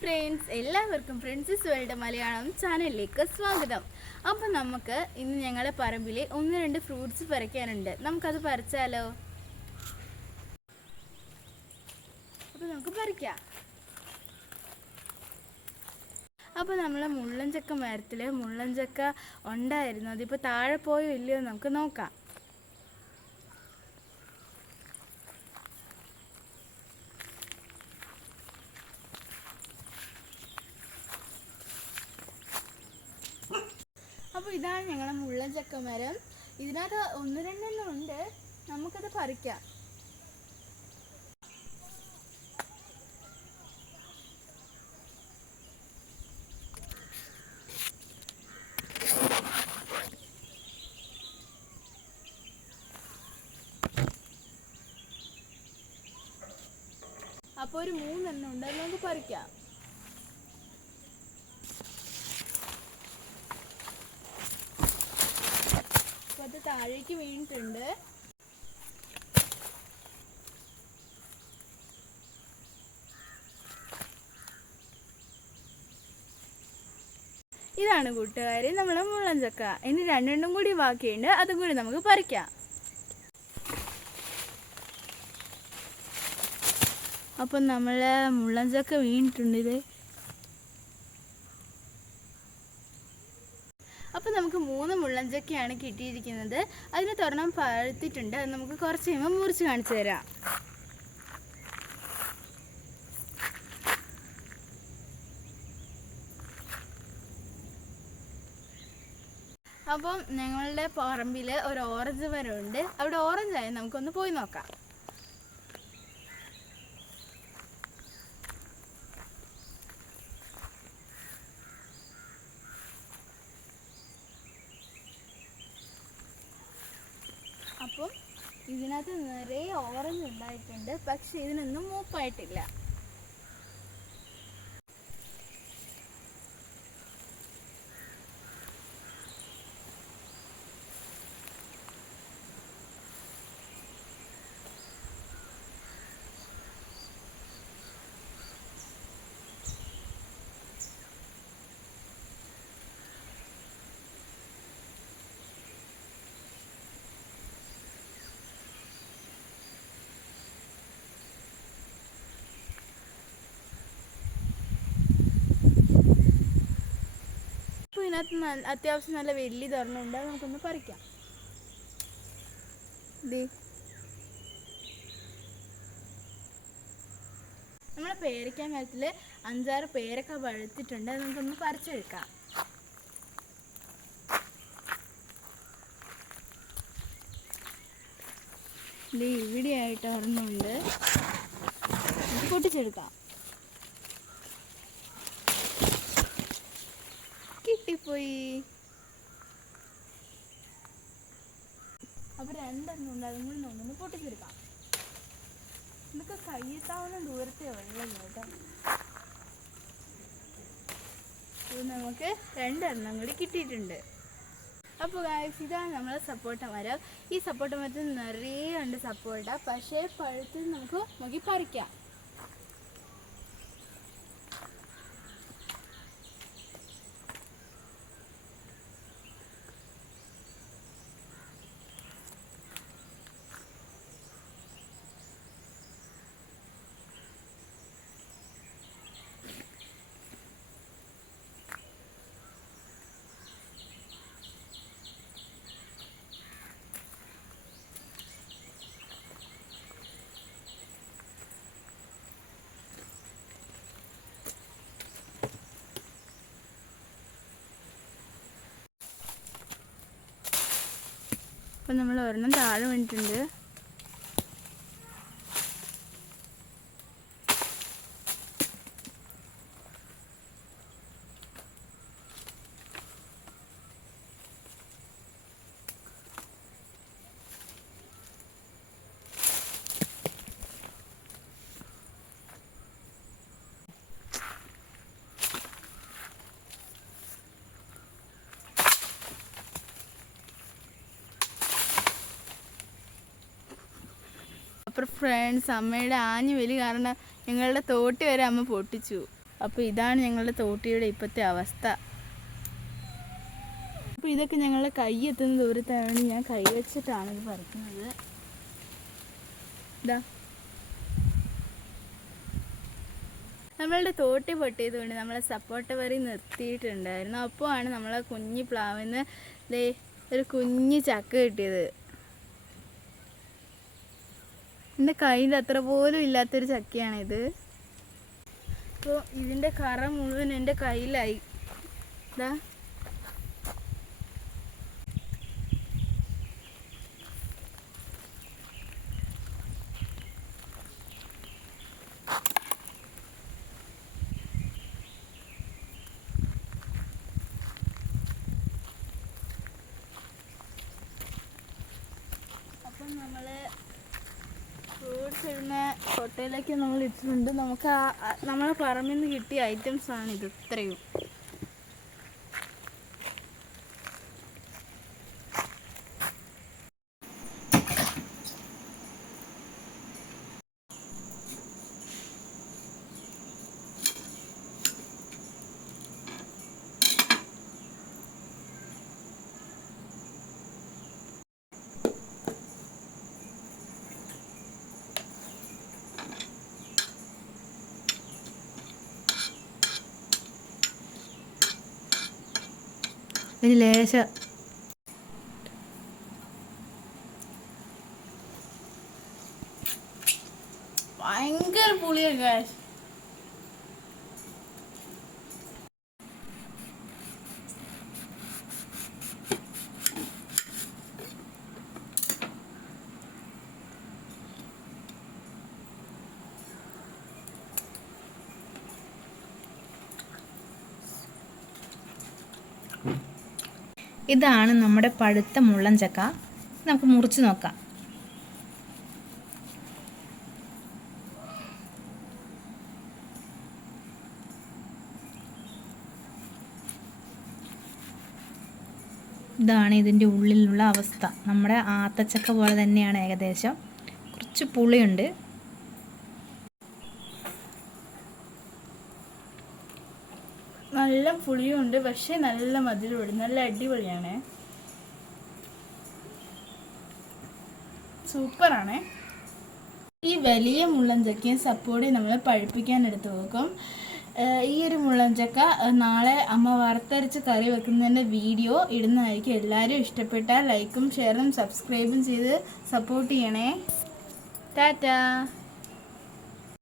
Friends, എല്ലാവർക്കും ഫ്രണ്ട്സിസ് world Malayalam ചാനലിലേക്ക് സ്വാഗതം. അപ്പോൾ നമുക്ക് ഇന്ന് ഞങ്ങളുടെ പറമ്പിൽ 1-2 ഫ്രൂട്ട്സ് പറിക്കാനുണ്ട്. നമുക്കത് പറിച്ചാലോ? അപ്പോൾ നമുക്ക് പറിക്കാം. അപ്പോൾ നമ്മളെ മുള്ളൻചക്ക മരത്തിൽ മുള്ളൻചക്ക ഉണ്ടായിരുന്നു. അതിപ്പോൾ താഴെ പോയോ ഇല്ലയോ നമുക്ക് നോക്കാം. അപ്പോൾ ഇതാണ് ഞങ്ങളുടെ മുള്ളൻചക്ക മരം. ഇതിനകത്ത് 1-2 ഉണ്ട്. നമുക്കത് പറിക്കാം. അപ്പോൾ ഒരു 3 ഉണ്ട്. അത് നമുക്ക് പറിക്കാം. അത് താഴേക്ക് വീണിട്ടുണ്ട്. ഇതാണ് കൂട്ടുകാർ നമ്മളെ മുള്ളൻചക്ക. ഇനി 2 കൂടി ബാക്കിയുണ്ട്. അതും കൂടി നമുക്ക് പറിക്കാം. അപ്പം നമ്മളെ മുള്ളൻചക്ക വീണിട്ടുണ്ട്. ഇത് അപ്പോൾ നമുക്ക് 3 മുള്ളൻചക്കയാണ് കിട്ടിയിരിക്കുന്നത്. അതിന് തുറണം പഴുത്തിട്ടുണ്ട്. അത് നമുക്ക് കുറച്ച് കഴിയുമ്പോൾ മുറിച്ച് കാണിച്ചു തരാം. അപ്പം ഞങ്ങളുടെ പറമ്പിൽ ഒരു ഓറഞ്ച് മരമുണ്ട്. അവിടെ ഓറഞ്ചായി നമുക്കൊന്ന് പോയി നോക്കാം. അപ്പം ഇതിനകത്ത് നിറയെ ഓറഞ്ച് ഉണ്ടായിട്ടുണ്ട്. പക്ഷെ ഇതിനൊന്നും മൂപ്പായിട്ടില്ല. ഇതിനകത്ത് അത്യാവശ്യം നല്ല വലിയ തുറന്നുണ്ട്. നമുക്കൊന്ന് പറിക്കാം. നമ്മളെ പേരയ്ക്ക മരത്തിൽ 5-6 പേരൊക്കെ പഴുത്തിട്ടുണ്ട്. അത് നമുക്കൊന്ന് പറിച്ചെടുക്കാം. ഇവിടെയായിട്ട് ഒരെണ്ണമുണ്ട്. പൊട്ടിച്ചെടുക്കാം. കിട്ടിപ്പോയി. അപ്പോൾ 2 ഉണ്ട്. അതും കൂടി നോക്കുന്നു പൊട്ടിച്ചെടുക്കാം. ഇതൊക്കെ കയ്യെത്താവുന്ന ദൂരത്തെ വെള്ളം കേട്ടോ. നമുക്ക് 2 കൂടി കിട്ടിയിട്ടുണ്ട്. അപ്പോൾ ഗായ്സ്, ഇതാണ് നമ്മളെ സപ്പോട്ട മരം. ഈ സപ്പോട്ട മരത്തിൽ നിറയെ ഉണ്ട് സപ്പോട്ട. പക്ഷേ പഴുത്ത് നമുക്ക് നോക്കി പറിക്കാം. അപ്പം നമ്മൾ ഒരെണ്ണം താഴെ വീണിട്ടുണ്ട്. അപ്പോൾ ഫ്രണ്ട്സ്, അമ്മയുടെ ആഞ്ഞു വലി കാരണം ഞങ്ങളുടെ തോട്ടി വരെ അമ്മ പൊട്ടിച്ചു. അപ്പോൾ ഇതാണ് ഞങ്ങളുടെ തോട്ടിയുടെ ഇപ്പോഴത്തെ അവസ്ഥ. അപ്പോൾ ഇതൊക്കെ ഞങ്ങളുടെ കൈ എത്തുന്ന ദൂരത്താണ് ഞാൻ കൈ വെച്ചിട്ടാണ് ഇത് പറിക്കുന്നത്. ഇതാ നമ്മളുടെ തോട്ടി പൊട്ടിയതുകൊണ്ട് നമ്മളെ സപ്പോട്ട പറി നിർത്തിയിട്ടുണ്ടായിരുന്നു. അപ്പോൾ ആണ് നമ്മളെ കുഞ്ഞി പ്ലാവിന്ന് ഒരു കുഞ്ഞി ചക്ക കിട്ടിയത്. എൻ്റെ കയ്യിൽ അത്ര പോലും ഇല്ലാത്തൊരു ചക്കയാണിത്. അപ്പോൾ ഇതിൻ്റെ കറ മുഴുവൻ എൻ്റെ കയ്യിലായി. ഇതാ നമ്മൾ ഫ്രൂട്ട്സ് ഇടുന്ന കൊട്ടയിലേക്ക് നമ്മൾ ഇട്ടിട്ടുണ്ട്. നമുക്ക് നമ്മളെ പറമ്പിൽ നിന്ന് കിട്ടിയ ഐറ്റംസാണ് ഇത് ഇത്രയും. ഇനി ലേശം ഭയങ്കര പുളിയൊക്കെ. ഇതാണ് നമ്മുടെ പഴുത്ത മുള്ളൻ ചക്ക. നമുക്ക് മുറിച്ച് നോക്കാം. ഇതാണ് ഇതിൻ്റെ ഉള്ളിലുള്ള അവസ്ഥ. നമ്മുടെ ആത്തച്ചക്ക പോലെ തന്നെയാണ് ഏകദേശം. കുറച്ച് പുളിയുണ്ട്. നല്ല പുളിയുണ്ട്, പക്ഷേ നല്ല മധുരമുണ്ട്. നല്ല അടിപൊളിയാണ്, സൂപ്പറാണ്. ഈ വലിയ മുള്ളൻചക്കയും സപ്പോർട്ടയും നമ്മൾ പഴുപ്പിക്കാൻ എടുത്ത് വെക്കും. ഈ ഒരു മുള്ളൻചക്ക നാളെ അമ്മ വറുത്തരച്ച് കറി വെക്കുന്നതിൻ്റെ വീഡിയോ ഇടുന്നതായിരിക്കും. എല്ലാവരും ഇഷ്ടപ്പെട്ടാൽ ലൈക്കും ഷെയറും സബ്സ്ക്രൈബും ചെയ്ത് സപ്പോർട്ട് ചെയ്യണേ. ടാറ്റാ.